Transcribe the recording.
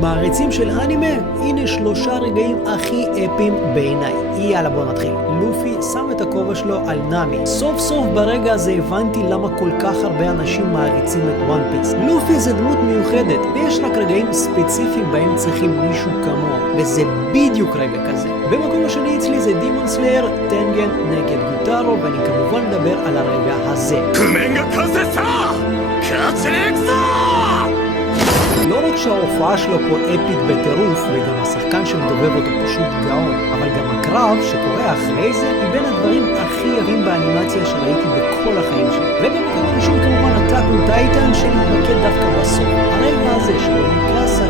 מעריצים של אנימה, הנה 3 רגעים הכי אפיים בעיניי. יאללה בוא נתחיל. לופי שם את הכובע שלו על נאמי. סוף סוף ברגע הזה הבנתי למה כל כך הרבה אנשים מעריצים את וואן פיס. לופי זה דמות מיוחדת, ויש רק רגעים ספציפיים בהם צריכים מישהו כמוהו, וזה בדיוק רגע כזה. במקום השני אצלי זה דימון סלייר, טנגן נגד גוטארו, ואני כמובן מדבר על הרגע הזה. לא רק שההופעה שלו פה אפית בטירוף, וגם השחקן שמדובב אותו פשוט גאון, אבל גם הקרב שקורה אחרי זה היא בין הדברים הכי יפים באנימציה שראיתי בכל החיים שלי. ובמקום הראשון כמובן אטאק און טייטן, שנתמקד דווקא בסוף. הרגע הזה שבו מיקאסה